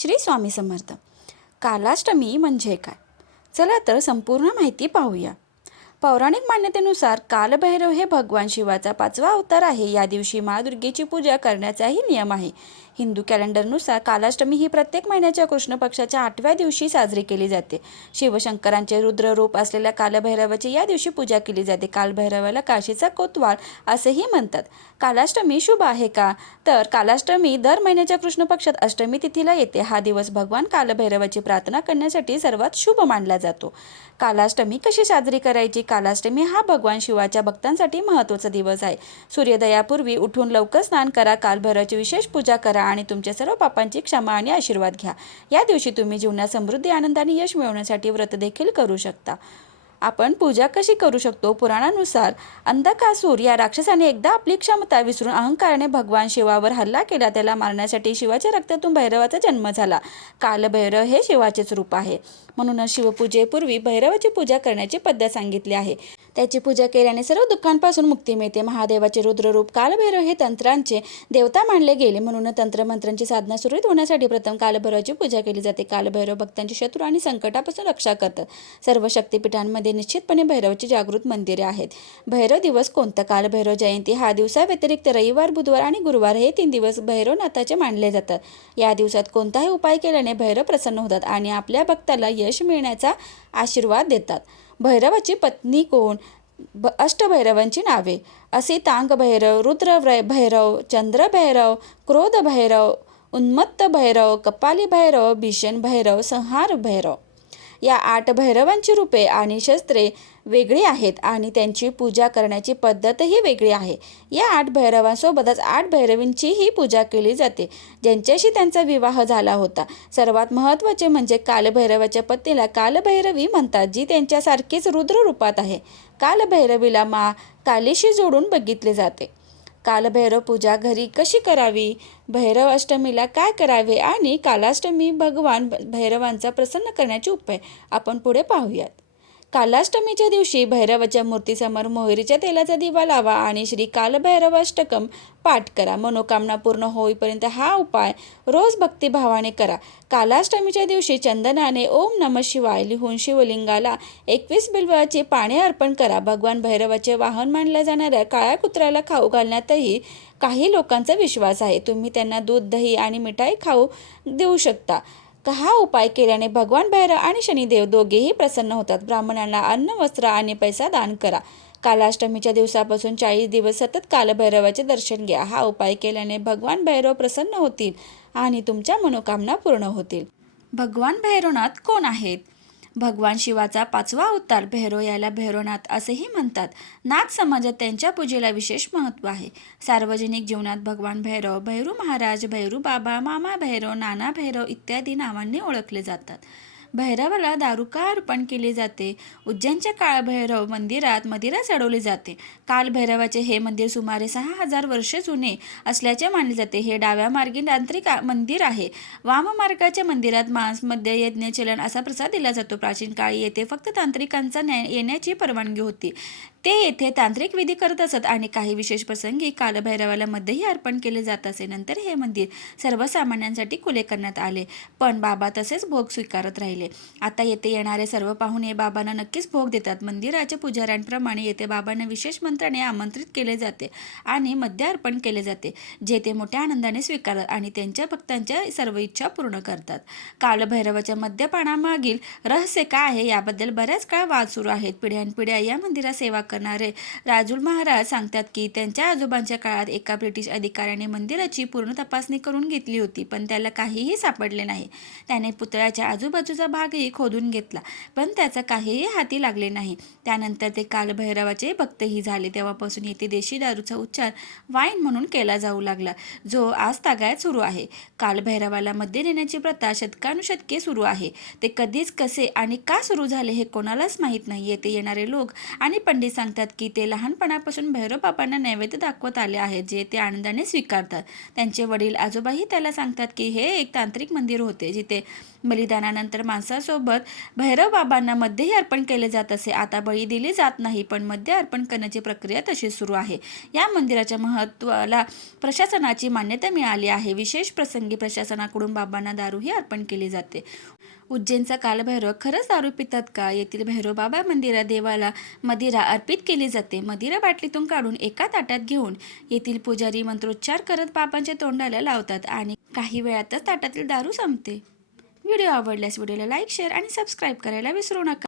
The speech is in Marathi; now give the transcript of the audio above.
श्री स्वामी समर्थ. कालाष्टमी म्हणजे काय? चला तर संपूर्ण माहिती पाहूया. पौराणिक मान्यतेनुसार कालभैरव हे भगवान शिवाचा 5वा अवतार आहे. या दिवशी माँ दुर्गेची पूजा करण्याचाही नियम आहे. हिंदू कॅलेंडरनुसार कालाष्टमी ही प्रत्येक महिन्याच्या कृष्ण पक्षाच्या 8व्या दिवशी साजरी केली जाते. शिवशंकरांचे रुद्र रूप असलेल्या कालभैरवाची या दिवशी पूजा केली जाते. कालभैरवाला काशीचा कोतवाल असेही म्हणतात. कालाष्टमी शुभ आहे का? तर कालाष्टमी दर महिन्याच्या कृष्ण पक्षात अष्टमी तिथीला येते. हा दिवस भगवान कालभैरवाची प्रार्थना करण्यासाठी सर्वात शुभ मानला जातो. कालाष्टमी कशी साजरी करायची? कालाष्टमी हा भगवान शिवाच्या भक्तांसाठी महत्त्वाचा दिवस आहे. सूर्योदयापूर्वी उठून लवकर स्नान करा, कालभैरवाची विशेष पूजा करा आणि तुमच्या सर्व पापांची क्षमा आणि आशीर्वाद घ्या. या दिवशी तुम्ही जीवनात समृद्धी, आनंद आणि यश मिळवण्यासाठी व्रत देखील करू शकता. आपण पूजा कशी करू शकतो? पुराणानुसार अंधकासूर या राक्षसाने एकदा आपली क्षमता विसरून अहंकाराने भगवान शिवावर हल्ला केला. त्याला मारण्यासाठी शिवाच्या रक्तातून भैरवाचा जन्म झाला. कालभैरव हे शिवाचेच रूप आहे. म्हणूनच शिवपूजेपूर्वी भैरवाची पूजा करण्याची पद्धत सांगितली आहे. त्याची पूजा केल्याने सर्व दुःखांपासून मुक्ती मिळते. महादेवाचे रुद्ररूप कालभैरव हे तंत्रांचे देवता मानले गेले. म्हणून तंत्रमंत्रांची साधना सुरळीत होण्यासाठी प्रथम कालभैरवाची पूजा केली जाते. कालभैरव भक्तांची शत्रू आणि संकटापासून रक्षा करतात. सर्व शक्तिपीठांमध्ये निश्चितपणे भैरवाची जागृत मंदिरे आहेत. भैरव दिवस कोणता? कालभैरव जयंती हा दिवसाव्यतिरिक्त रविवार, बुधवार आणि गुरुवार हे 3 दिवस भैरवनाथाचे मानले जातात. या दिवसात कोणताही उपाय केल्याने भैरव प्रसन्न होतात आणि आपल्या भक्ताला यश मिळण्याचा आशीर्वाद देतात. भैरवाची पत्नी कोण? अष्टभैरवांची नावे असितांग भैरव, रुद्र भैरव, चंद्र भैरव, क्रोध भैरव, उन्मत्त भैरव, कपाली भैरव, भीषण भैरव, संहार भैरव. या 8 भैरवांची रूपे आणि शस्त्रे वेगळी आहेत आणि त्यांची पूजा करण्याची पद्धतही वेगळी आहे. या 8 भैरवांसोबतच 8 भैरवींचीही पूजा केली जाते, ज्यांच्याशी त्यांचा विवाह झाला होता. सर्वात महत्त्वाचे म्हणजे कालभैरवाच्या पत्नीला कालभैरवी म्हणतात, जी त्यांच्यासारखीच रुद्र रूपात आहे. कालभैरवीला मा कालीशी जोडून बघितले जाते. कालभैरव पूजा घरी कशी करावी? भैरव अष्टमीला काय करावे? आणि कालाष्टमी भगवान भैरवांचा प्रसन्न करण्याचे उपाय आपण पुढे पाहूयात. कालाष्टमीच्या दिवशी भैरवाच्या मूर्तीसमोर मोहरीच्या तेलाचा दिवा लावा आणि श्री कालभैरव अष्टकम पाठ करा. मनोकामना पूर्ण होईपर्यंत हा उपाय रोज भक्तिभावाने करा. कालाष्टमीच्या दिवशी चंदनाने ओम नमः शिवाय लिहून शिवलिंगाला 21 बिल्वाची पाने अर्पण करा. भगवान भैरवाचे वाहन मानल्या जाणाऱ्या काळ्या कुत्र्याला खाऊ घालण्यातही काही लोकांचा विश्वास आहे. तुम्ही त्यांना दूध, दही आणि मिठाई खाऊ देऊ शकता. हा उपाय केल्याने भगवान भैरव आणि शनिदेव दोघेही प्रसन्न होतात. ब्राह्मणांना अन्न, वस्त्र आणि पैसा दान करा. कालाष्टमीच्या दिवसापासून 40 दिवस सतत कालभैरवाचे दर्शन घ्या. हा उपाय केल्याने भगवान भैरव प्रसन्न होतील आणि तुमच्या मनोकामना पूर्ण होतील. भगवान भैरवनाथ कोण आहेत? भगवान शिवाचा 5वा अवतार भैरव याला भैरवनाथ असेही म्हणतात. नाथ समाजात त्यांच्या पूजेला विशेष महत्त्व आहे. सार्वजनिक जीवनात भगवान भैरव, भैरू महाराज, भैरू बाबा, मामा भैरव, नाना भैरव इत्यादी नावांनी ओळखले जातात. भैरवाला दारू का अर्पण केले जाते? उज्जैनच्या काळभैरव मंदिरात मदिरा चढवली जाते. कालभैरवाचे हे मंदिर सुमारे 6000 वर्ष जुने असल्याचे मानले जाते. हे डाव्या मार्गी तांत्रिक मंदिर आहे. वाममार्गाच्या मंदिरात मांस, मद्य, यज्ञ, चलन असा प्रसाद दिला जातो. प्राचीन काळी येथे फक्त तांत्रिकांचा येण्याची परवानगी होती. ते येथे तांत्रिक विधी करत असत आणि काही विशेष प्रसंगी कालभैरवाला मध्येही अर्पण केले जात असे. नंतर हे मंदिर सर्वसामान्यांसाठी खुले करण्यात आले, पण बाबा तसेच भोग स्वीकारत राहिले. आता येथे येणारे सर्व पाहुणे बाबांना नक्कीच भोग देतात. मंदिराच्या पुजाऱ्यांप्रमाणे येथे बाबांना विशेष मंत्राने आमंत्रित केले जाते आणि मद्य अर्पण केले जाते, जे ते मोठ्या आनंदाने स्वीकारतात आणि त्यांच्या भक्तांच्या सर्व इच्छा पूर्ण करतात. कालभैरवाच्या मद्यपानामागील रहस्य काय आहे याबद्दल बऱ्याच काळ वाद सुरू आहेत. पिढ्यानपिढ्या या मंदिरात सेवा करणारे राजूल महाराज सांगतात की त्यांच्या आजोबांच्या काळात एका ब्रिटिश अधिकाऱ्याने मंदिराची पूर्ण तपासणी करून घेतली होती, पण त्याला काहीही सापडले नाही. त्याने पुतळ्याच्या आजूबाजूचा भागही खोदून घेतला, पण त्याचा काहीही हाती लागले नाही. त्यानंतर ते कालभैरवाचे भक्तही झाले. तेव्हापासून येथे देशी दारूचा उच्चार वाईन म्हणून केला जाऊ लागला, जो आज तागायत सुरू आहे. कालभैरवाला मद्य देण्याची प्रथा शतकानुशतके सुरू आहे. ते कधीच, कसे आणि का सुरू झाले हे कोणालाच माहीत नाही. येथे येणारे लोक आणि पंडित सांगतात की ते लहानपणापासून भैरव बाबांना नैवेद्य दाखवत आले आहेत, जे ते आनंदाने स्वीकारतात. त्यांचे वडील आजोबाही त्याला सांगतात की हे एक तांत्रिक मंदिर होते, जिथे बलिदानानंतर माणसासोबत भैरव बाबांना मध्येही अर्पण केले जात असे. आता बळी दिली जात नाही, पण मध्य अर्पण करण्याची प्रक्रिया तशीच सुरू आहे. या मंदिराच्या महत्त्वाला प्रशासनाची मान्यता मिळाली आहे. विशेष प्रसंगी प्रशासनाकडून बाबांना दारूही अर्पण केली जाते. उज्जैनचा कालभैरव खरंच दारू पितात का? येथील भैरव बाबा मंदिरात देवाला मदिरा अर्पित केली जाते. मदिरा बाटलीतून काढून एका ताटात घेऊन येथील पुजारी मंत्रोच्चार करत बाबांच्या तोंडाला लावतात आणि काही वेळातच ताटातील दारू संपते. व्हिडिओ आवडल्यास व्हिडिओला लाईक, शेअर आणि सबस्क्राईब करायला विसरू नका.